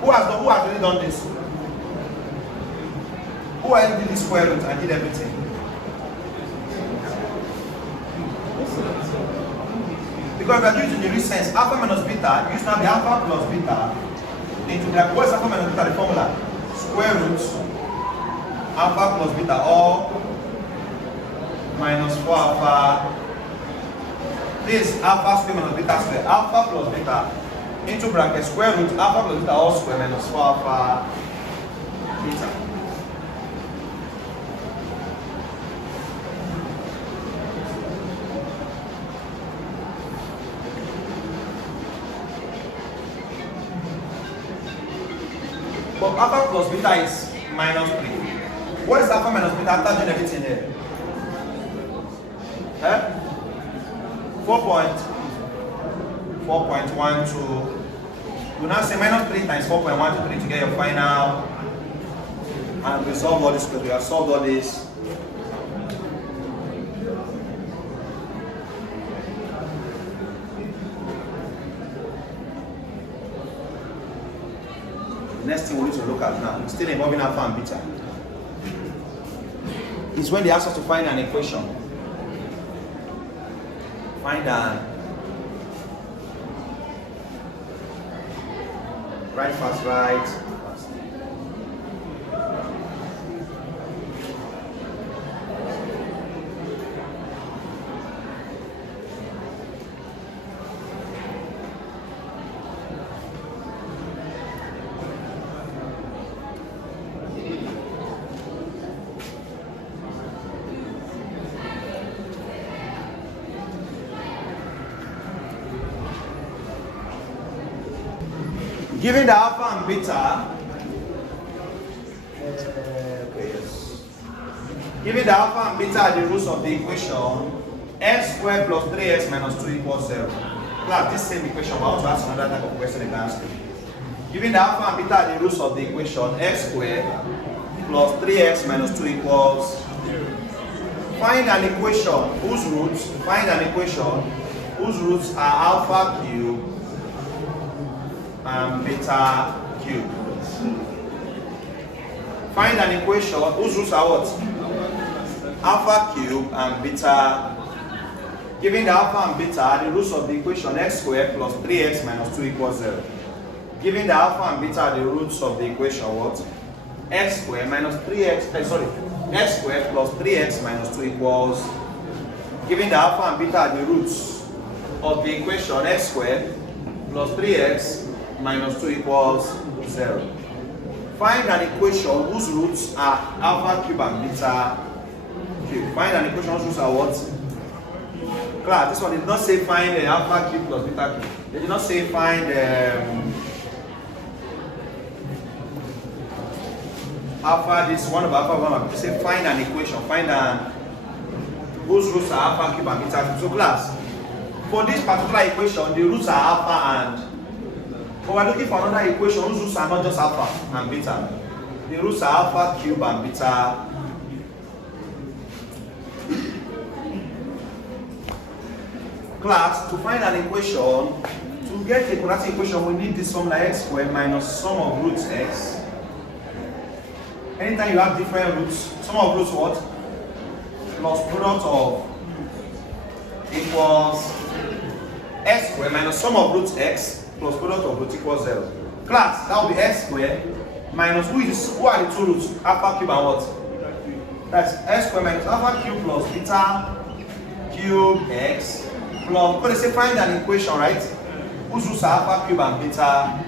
Who has already done this? Who already did the square root and did everything? Because we are doing it in the real sense, alpha minus beta used to have the alpha plus beta into the what is alpha minus beta? The formula square root alpha plus beta or minus 4 alpha. This alpha square minus beta square, alpha plus beta into bracket square root alpha plus beta all square minus 4 alpha beta. But alpha plus beta is minus 3. What is alpha minus beta after doing everything here? 4.12. You now say minus 3 times 4.123 to get your final. And we solve all this because we have solved all this. Next thing we need to look at now, still involving alpha and beta, is when they ask us to find an equation. Find an right fast right. Given the alpha and beta, given the alpha and beta are the roots of the equation, x squared plus 3x minus 2 equals 0. Class, this same equation, I want to ask another type of question against it. Given the alpha and beta are the roots of the equation, x squared plus 3x minus 2 equals 0. Find an equation whose roots are alpha cube and beta cube. Find an equation whose roots are what? Alpha cube and beta. Given the alpha and beta are the roots of the equation x squared plus 3x minus 2 equals 0. Given the alpha and beta are the roots of the equation what? X squared minus 3x, x squared plus 3x minus 2 equals. Given the alpha and beta are the roots of the equation x squared plus 3x minus 2 equals 0. Find an equation whose roots are alpha cube and beta cube. Find an equation whose roots are what? Class, this one did not say find alpha cube plus beta cube. They did not say find alpha this one of alpha one. They say find an equation, find an whose roots are alpha cube and beta cube. So class, for this particular equation, the roots are alpha and. But we're looking for another equation whose roots are not just alpha and beta. The roots are alpha cube and beta. Class, to find an equation, to get a quadratic equation, we need this formula x squared minus sum of roots x. Anytime you have different roots, sum of roots what? Plus product of equals x squared minus sum of roots x plus product of roots equals 0. Class, that will be x squared minus who are the two roots? Alpha cube and what? That's x squared minus alpha cube plus beta cube x plus, when they say find an equation, right? Whose roots are alpha cube and beta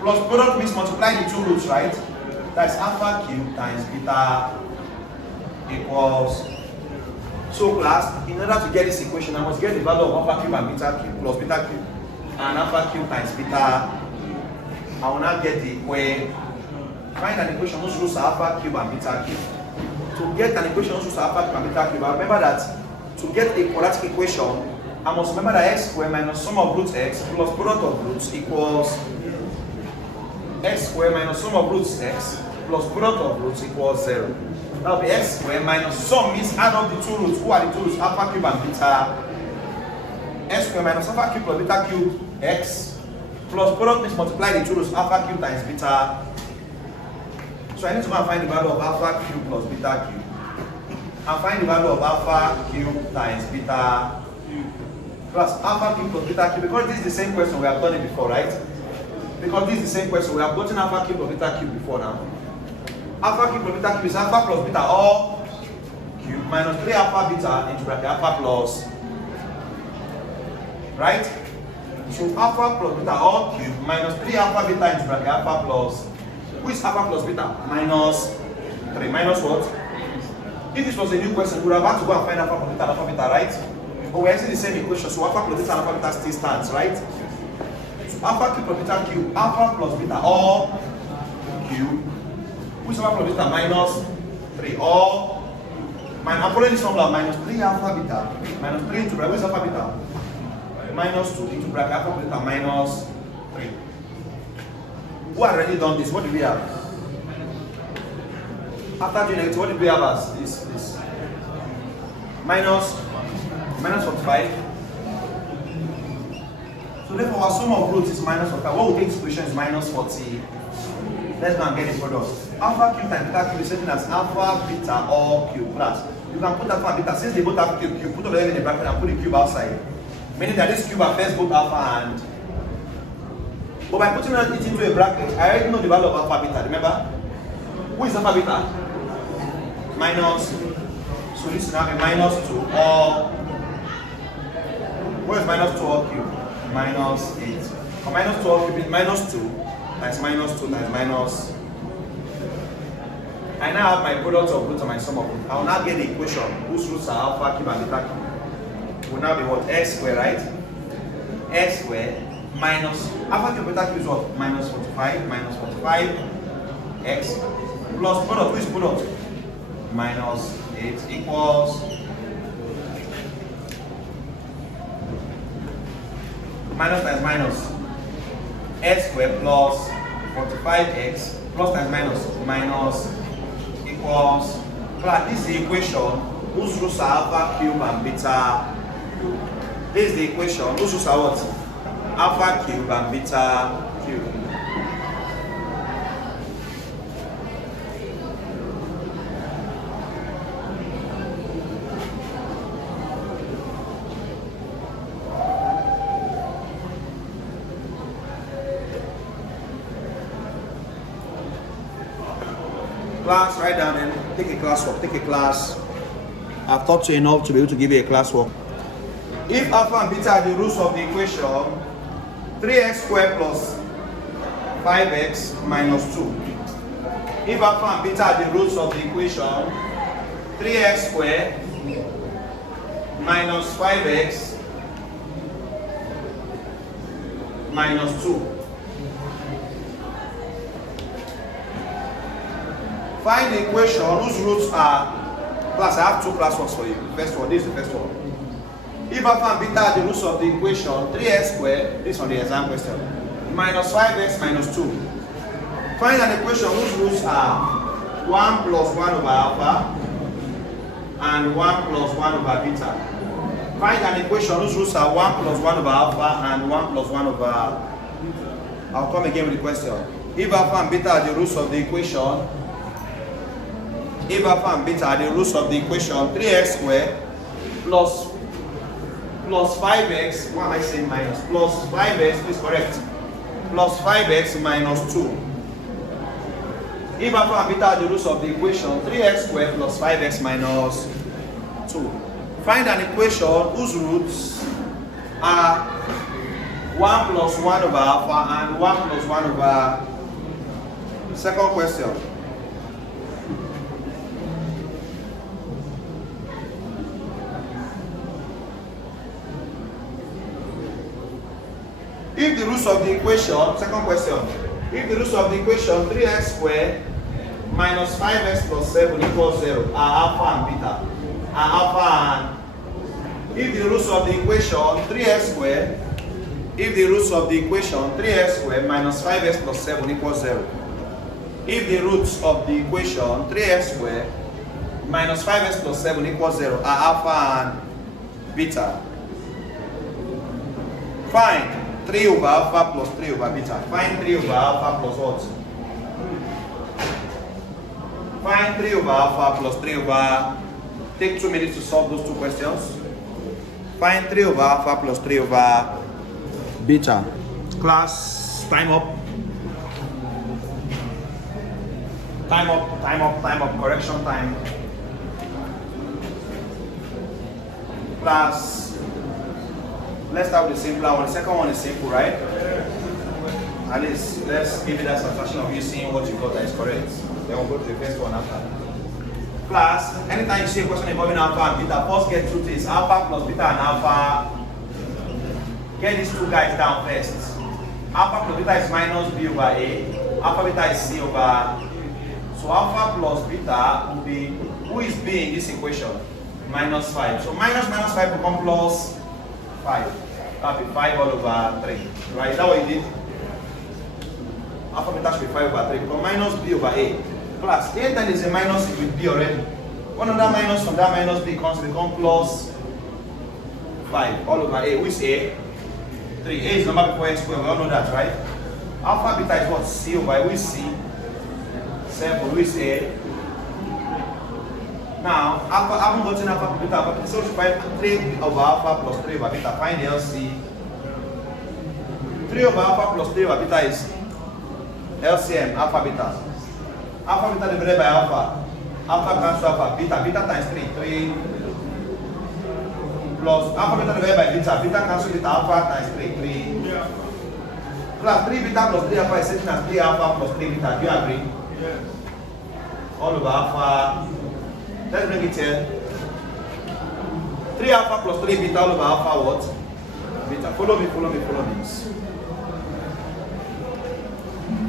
plus product means multiply the two roots, right? That's alpha cube times beta equals. So class, in order to get this equation, I must get the value of alpha cube and beta cube plus beta cube and alpha cube times beta. I will now get the equation. Find an equation whose roots are alpha cube and beta cube. To get an equation whose roots are alpha cube and beta cube, I remember that to get a quadratic equation, I must remember that x squared minus sum of roots x plus product of roots equals x squared minus sum of roots x plus product of roots equals 0. That will be x squared minus sum means add up the two roots. Who are the two roots? Alpha cube and beta. X squared minus alpha cube plus beta cube x plus product means multiply the two roots alpha cube times beta. So I need to go and find the value of alpha cube plus beta cube. And find the value of alpha cube times beta plus alpha cube plus beta cube. Because this is the same question, we have done it before, right? Because this is the same question, we have gotten alpha cube plus beta cube before now. Alpha cube plus beta cube is alpha plus beta all cube minus 3 alpha beta into bracket alpha plus, right? So alpha plus beta all cube minus 3 alpha beta into bracket alpha plus. Who is alpha plus beta? Minus 3. Minus what? If this was a new question, we would have had to go and find alpha plus beta and alpha beta, right? But we're using the same equation, so alpha plus beta and alpha beta still stands, right? So alpha cube plus beta cube, alpha plus beta all cube. Which alpha plus beta? Minus 3 all. I'm following this formula, minus 3 alpha beta, minus 3 into bracket. What is alpha beta? Minus 2 into bracket alpha beta minus 3. Who had already done this? What do we have? After doing it, what did we have as this? Minus 45. So therefore our sum of roots is minus 45. What we take this equation is minus 40. Let's go and get the product. Alpha cube times beta cube is same as alpha beta all cube plus. You can put alpha and beta, since they both have cube, you put them in the bracket and put the cube outside. Meaning that this cube affects both alpha and. But by putting it into a bracket, I already know the value of alpha beta. Remember? Who is alpha beta? Minus. So this is now a minus 2 all. What is minus 2 all cube? Minus 8. Or minus 2 all cube is minus 2 times minus 2 times minus. I now have my product of roots and my sum of roots. I will now get the equation whose roots are alpha cube and beta cube. Will now be what? X squared, right? X squared minus alpha cube beta cube is what? Minus 45 x plus product. Which product? Minus 8 equals minus times minus x squared plus 45x plus times minus equals. This is the equation whose roots are alpha cube and beta. This is the equation whose roots are what? Alpha cube and beta cube. Class, write down and take a classwork. Take a class. I've taught you enough to be able to give you a classwork. If alpha and beta are the roots of the equation, 3x squared plus 5x minus 2. If alpha and beta are the roots of the equation, 3x squared minus 5x minus 2. Find the equation whose roots are, class, I have two classworks for you. First one, this is the first one. If alpha and beta are the roots of the equation, 3x squared, this on the exam question, minus 5x minus 2. Find an equation whose roots are 1 plus 1 over alpha and 1 plus 1 over beta. Find an equation whose roots are 1 plus 1 over alpha and 1 plus 1 over... I'll come again with the question. If alpha and beta are the roots of the equation, if alpha and beta are the roots of the equation, 3x squared plus 5x, why am I saying minus? Plus 5x, please correct. Plus 5x minus 2. If alpha and beta are the roots of the equation, 3x squared plus 5x minus 2. Find an equation whose roots are 1 plus 1 over alpha and 1 plus 1 over... Second question. If the roots of the equation, second question, if the roots of the equation 3x squared minus 5x plus 7 equals 0 are alpha and beta, if the roots of the equation 3x squared, if the roots of the equation 3x squared minus 5x plus 7 equals 0, if the roots of the equation 3x squared minus 5x plus 7 equals 0 are alpha and beta, find 3 over alpha plus 3 over beta. Find 3 over alpha plus what? Find 3 over alpha plus 3 over... Take 2 minutes to solve those two questions. Find 3 over alpha plus 3 over beta. Class, time up. Time up. Correction time. Class. Let's start with the simpler one. The second one is simple, right? At least let's give it that satisfaction of you seeing what you got that is correct. Then we'll go to the first one after. Class, anytime you see a question involving alpha and beta, first get two things, alpha plus beta and alpha. Get these two guys down first. Alpha plus beta is minus b over a. Alpha beta is c over. So alpha plus beta will be, who is b in this equation? Minus 5. So minus 5 will become plus 5. That will be 5 all over 3. Right? Is that what you did? Alpha beta should be 5 over 3. Because minus b over a. Plus, anytime there's a minus with b already. One of that minus from that minus b comes to become plus 5 all over a. Which is a? 3. A is number before x squared. We all know that, right? Alpha beta is what? C over a. Which is c? 7. Which is a? Now, alpha, I haven't gotten alpha plus beta, so to find 3 over alpha plus 3 over beta, find the LC. 3 over alpha plus 3 over beta is LCM, alpha beta. Alpha beta divided by alpha. Alpha cancel alpha, beta times 3. 3 plus alpha beta divided by beta. Beta cancel beta, alpha times 3. 3. Yeah. Plus 3 beta plus 3 alpha is same as 3 alpha plus 3 beta. Do you agree? Yes. All over alpha. Let's bring it here. 3 alpha plus 3 beta all over alpha what? Beta. Follow me.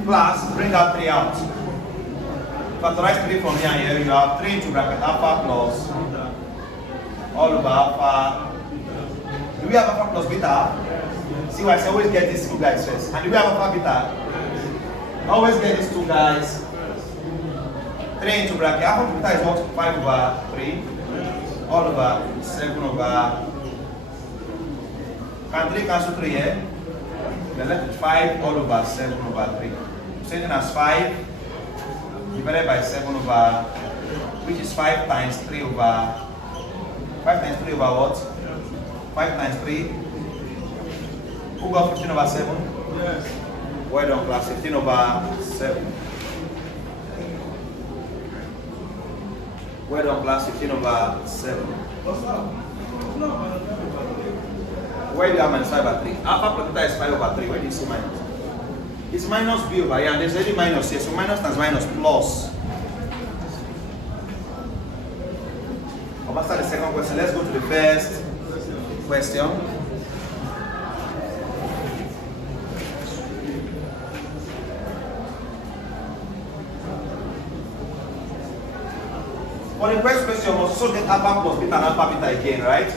Class, bring that 3 out. Factorize 3 from here and here. You have 3 into bracket alpha plus all over alpha. Do we have alpha plus beta? See why I always get these two guys first. And do we have alpha beta? Always get these two guys. 3 into bracket. Alpha beta is what? 5 over 3. All over 7 over. Can 3 cancel 3 here? Then left with 5 all over 7 over 3. Same as 5 divided by 7 over, which is 5 times 3 over. 5 times 3 over what? 5 times 3. Who got 15 over 7? Yes. Well done, class. 15 over 7. Well done, class. 15 over 7. Where do you have minus 5 over 3? Alpha plus beta is 5 over 3. Where do you see minus? It's minus b over here, and there's already minus here. So minus times minus plus. After the second question, let's go to the first question. For the first question, you must also get alpha plus beta and alpha beta again, right?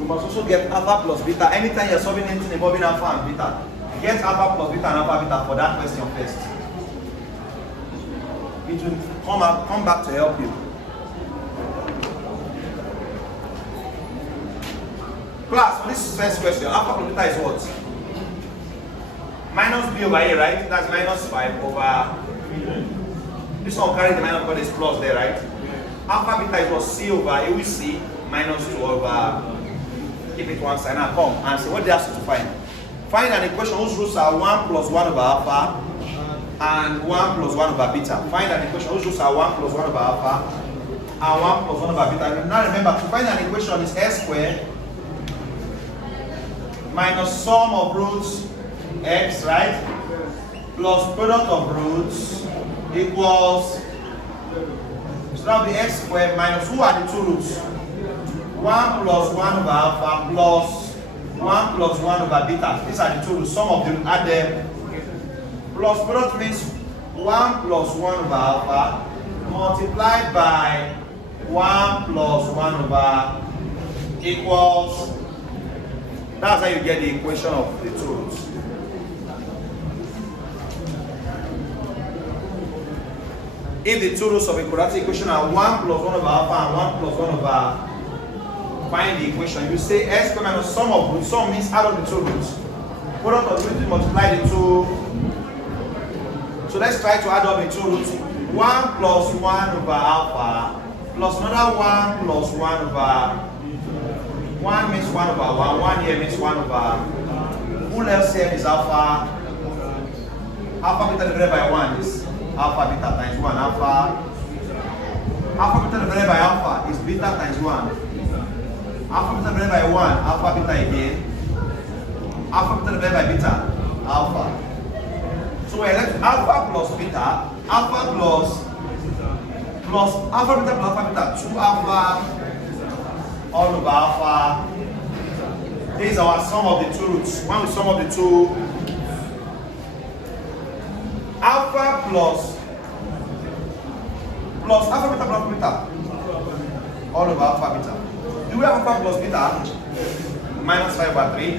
You must also get alpha plus beta. Anytime you're solving anything involving alpha and beta, get alpha plus beta and alpha beta for that question first. It will come back to help you. Class, for this first question, alpha plus beta is what? Minus b over a, right? That's minus 5 over. This one carry the minus because there's plus there, right? Alpha beta is what? C over a, we see minus 2 over. Keep it one side. Now come and see what they ask you to find. Find an equation whose roots are 1 plus 1 over alpha and 1 plus 1 over beta. Find an equation whose roots are 1 plus 1 over alpha and 1 plus 1 over beta. Now remember, to find an equation is s squared minus sum of roots x, right? Plus product of roots equals, so that will be x squared minus, who are the two roots? 1 plus 1 over alpha plus 1 plus 1 over beta. These are the two roots. Sum of them, add them. Plus product means 1 plus 1 over alpha multiplied by 1 plus 1 over equals. That's how you get the equation of the two roots. If the two roots of a quadratic equation are 1 plus 1 over alpha and 1 plus 1 over, find the equation. You say s squared minus sum of roots. Sum means add of the two roots. Product of the roots multiply the two. So let's try to add up the two roots. 1 plus 1 over alpha plus another 1 plus 1 over. 1 means 1 over 1. 1 here means 1 over. Who LCM is alpha? Alpha beta divided by 1 is alpha beta times 1. Alpha beta divided by alpha is beta times 1. Alpha beta divided by 1, alpha beta again. Alpha beta divided by beta, alpha. So we're left alpha plus beta, alpha plus alpha beta plus alpha beta, 2 alpha all over alpha. This is our sum of the two roots. When we sum of the two, alpha plus alpha beta plus alpha beta all over alpha beta. Do we have alpha plus beta? Minus 5 over 3.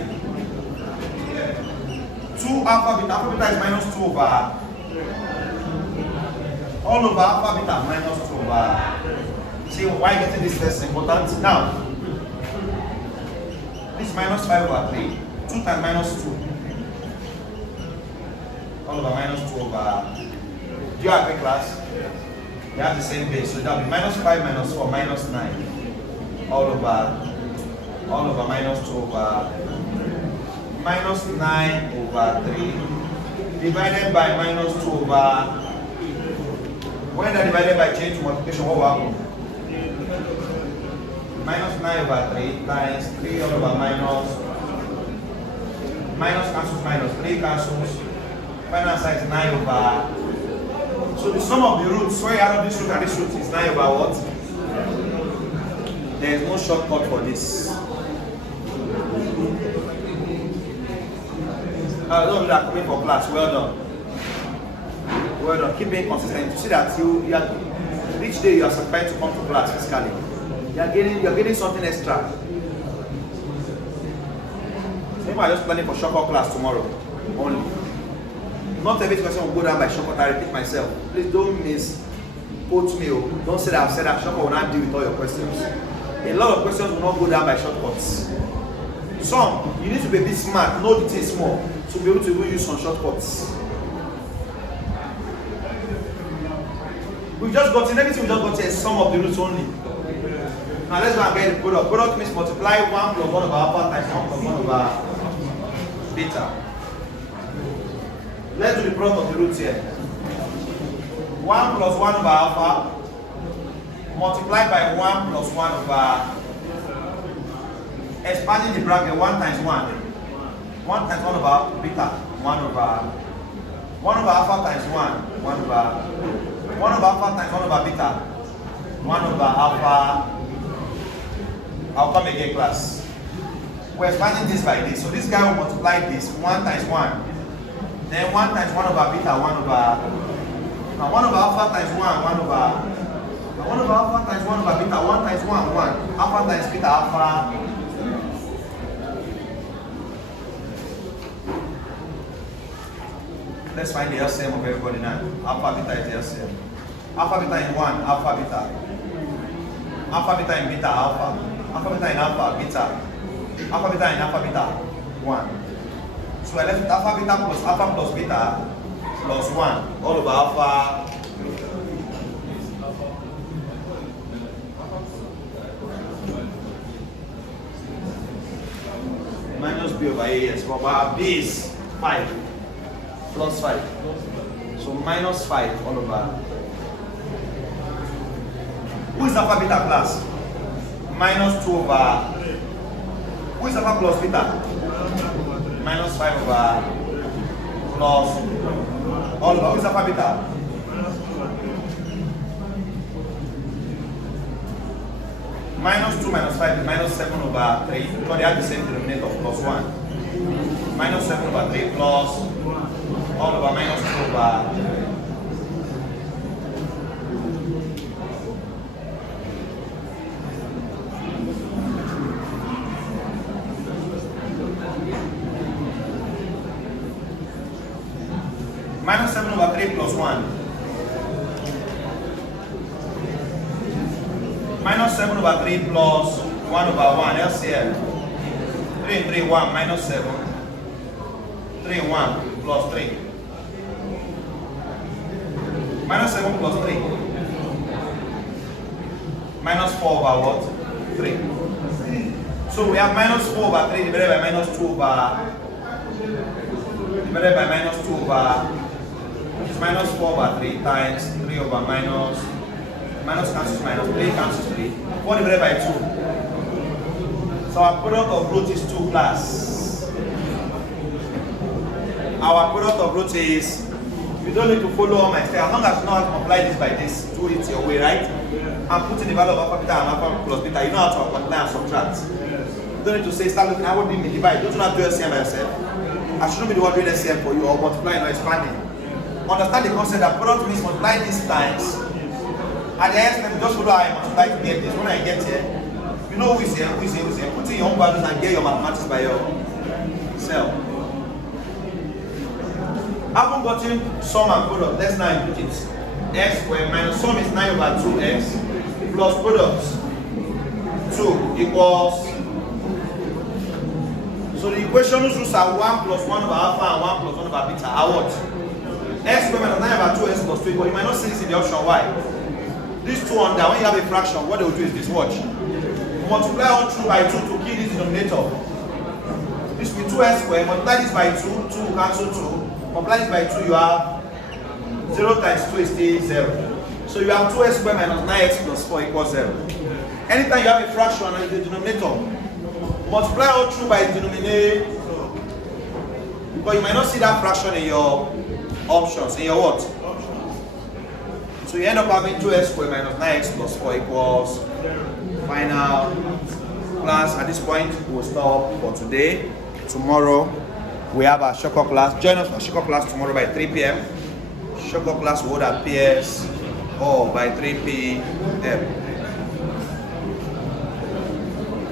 2 alpha beta. Alpha beta is minus 2 over. All over alpha beta minus 2 over. See why getting this less important? Now, this is minus 5 over 3. 2 times minus 2. All over minus 2 over. Do you agree, class? They have the same base. So that will be minus 5 minus 4 minus 9. All over minus 2 over minus 9 over 3 divided by minus 2 over. When they're divided by change to multiplication, what will happen? Minus 9 over 3 times 3 all over minus cancels minus 3 cancels. Final answer is 9 over. So the sum of the roots, where you add this root and this root is 9 over what? There is no shortcut for this. Those that are coming for class, well done. Well done. Keep being consistent. You see that you are each day you are sacrificing to come to class physically. You are getting something extra. Maybe I just planning for short class tomorrow only. Not every question will go down by short. I repeat myself. Please don't misquote me. Don't say that I've said that short will not deal with all your questions. A lot of questions will not go down by shortcuts. Some, you need to be a bit smart, know the things more, to be able to even use some shortcuts. We've just got in everything, we just got a sum of the roots only. Now let's go and get the product. Product means multiply 1 plus 1 over alpha times 1 plus 1 over beta. Let's do the product of the roots here. 1 plus 1 over alpha multiplied by 1 plus 1 over, expanding the bracket, 1 times 1. 1 times 1 over beta, 1 over alpha times 1, 1 over 1 over alpha times 1 over beta, 1 over alpha. I'll come again, class. We're expanding this by this. So this guy will multiply this, 1 times 1. Then 1 times 1 over beta, 1 over. Now 1 over alpha times 1, 1 over. Now 1 over alpha times 1 over beta, 1 times 1, 1. Alpha times beta, alpha. Let's find the LCM of everybody now. Alpha beta is the LCM. Alpha beta in 1, alpha beta. Alpha beta in beta, alpha. Alpha beta in alpha, beta. Alpha beta in alpha beta, 1. So I left alpha beta plus alpha plus beta plus 1 all over alpha. Minus b over a, yes. But b is 5 plus 5. So minus 5 all over. Who is alpha beta class? Minus 2 over. Who is alpha plus beta? Minus 5 over plus all over. Who is alpha beta? Minus 2 minus 5 is minus 7 over 3. Because they have the same denominator, plus 1. Minus 7 over 3 plus all over minus 2 over. Minus 7 over 3 plus 1. Minus 7 over 3 plus 1 over 1. LCM. 3 and 3, 1. Minus 7. 3 and 1 plus 3. Minus 7 plus 3. Minus 4 over what? 3. So we have minus 4 over 3 divided by minus 2 over. Divided by minus 2 over. It's minus 4 over 3 times 3 over minus. Minus cancels minus. 3 cancels 3. 4 divided by 2. So our product of root is 2 plus. Our product of root is, you don't need to follow all my steps. As long as you know how to apply this by this, do it your way, right? And put in the value of alpha beta and alpha plus beta. You know how to multiply and subtract. You don't need to say, start looking at what do you mean divide. Don't you know how to do LCM by yourself? I shouldn't be the one doing LCM for you or multiplying or expanding. Understand the concept that product means multiply these times. At the end, just follow how I multiply to get this. When I get here, you know who is here, who is here, who is here. Put in your own values and get your mathematics by yourself. Having gotten sum and product, let's now input it. X squared minus sum is 9 over 2x plus product 2 equals. So the equation roots are 1 plus 1 over alpha and 1 plus 1 over beta are what? X squared minus 9 over 2x plus 2 equals. You might not see this in the option y. These two on there, when you have a fraction, what they will do is this, watch. Multiply all through by 2 to kill this denominator. This will be 2x squared, multiply this by 2, 2 cancel 2. Multiply this by 2, you have 0 times 2 is still 0. So you have 2x squared minus 9x plus 4 equals 0. Anytime you have a fraction in the denominator, multiply all through by the denominator. Because you might not see that fraction in your options, in your what? So you end up having 2x squared minus 9x plus 4 equals final. Class, at this point, we'll stop for today. Tomorrow, we have our short class. Join us for short class tomorrow by 3 p.m. shortcut class would appears or by 3p